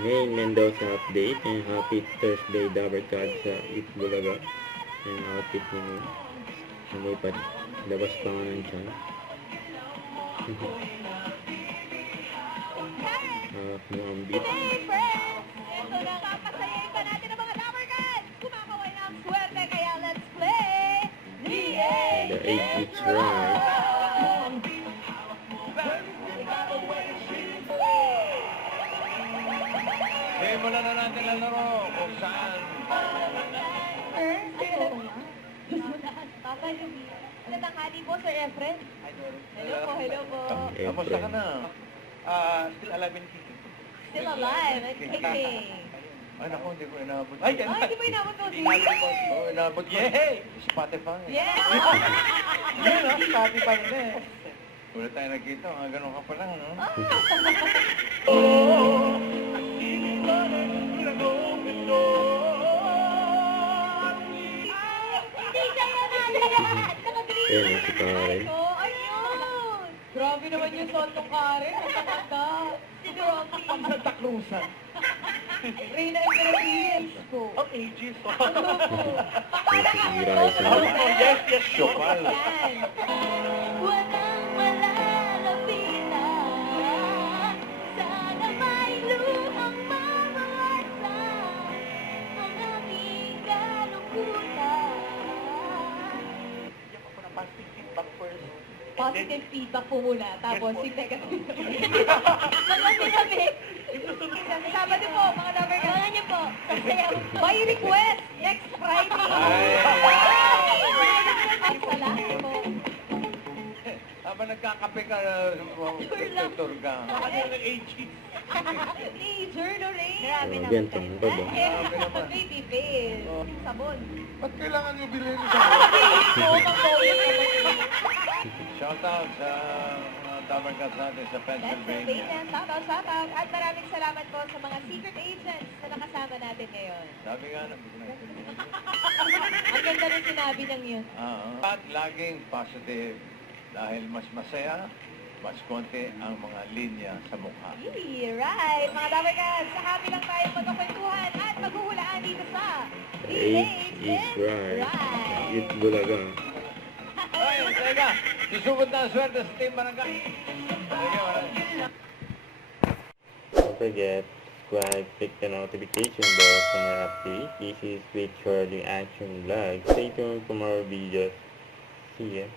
Main Mendoza update and happy Thursday Dabarkad sa Itbulaga. Yung outfit ni Main. Lumipad. Labas pa nga ng tiyan. Muambit. Hey friends! Ito na nga, pasayain pa natin ang mga Dabarkad! Kumakaway ng swerte, kaya let's play! The 8 each right. Simulan na natin ang laro kung saan. Papa Luby. Natanghali po, Sir Efren. Hello po, hello po. Kamusta ka na? Still alive and kicking. Still alive and kicking. Ay, naku, hindi ko inabot. Ay, di ba inabot mo si? Oo, inabot ko. Yay! Spotify. Yeah! Yun, Spotify na eh. Wala tayo nagkita, mga ganun ka pa lang, no? Hindi kaya natin yan! Ayan, si Karen. Ayun! Grabe naman yung son ng Karen. Matanda. Si Droppy. Ang Santa Cruzan. Reyna Emperatriz. Ang ages. Nasira isa. Yes, yes, Chopal. Yan. Walang malalapitan. Sana may luhang mabawasan ang aming kalungkutan. Bigyan ako ng positive feedback first. Positive feedback po muna, tapos si negative. Magpapinabi. Sabado po, mga lover ka. Mga niyo po. By request, next Friday. Ay, salamat po. Habang nagkakape ka, tour ka. Ano yung ages? Major Lorraine. Grabe Oh, naman gantong kayo. ba ba? Grabe naman. Baby face. Sabon. Ba't kailangan nyo bilhin sa Oo, pang-boyot naman. Shout out sa mga Dabarkad natin sa Pennsylvania. Shout out. At maraming salamat po sa mga secret agents na nakasama natin ngayon. Sabi nga, hindi ko naintindihan. Ang ganda rin sinabi ng yun. At laging positive dahil mas masaya, mas konti ang mga linya sa mukha. Right. Mga Dabarkad, sa happy lang tayo magkakwentuhan at maghuhulaan dito sa The 8 is right. Itbulaga. Ay, teka, susugod na ang swerte sa Team Barangay. Teka, maraming. Don't forget, subscribe, click the notification bell for more updates. This is with Shirley Action Vlog. Stay tuned for more videos. See ya.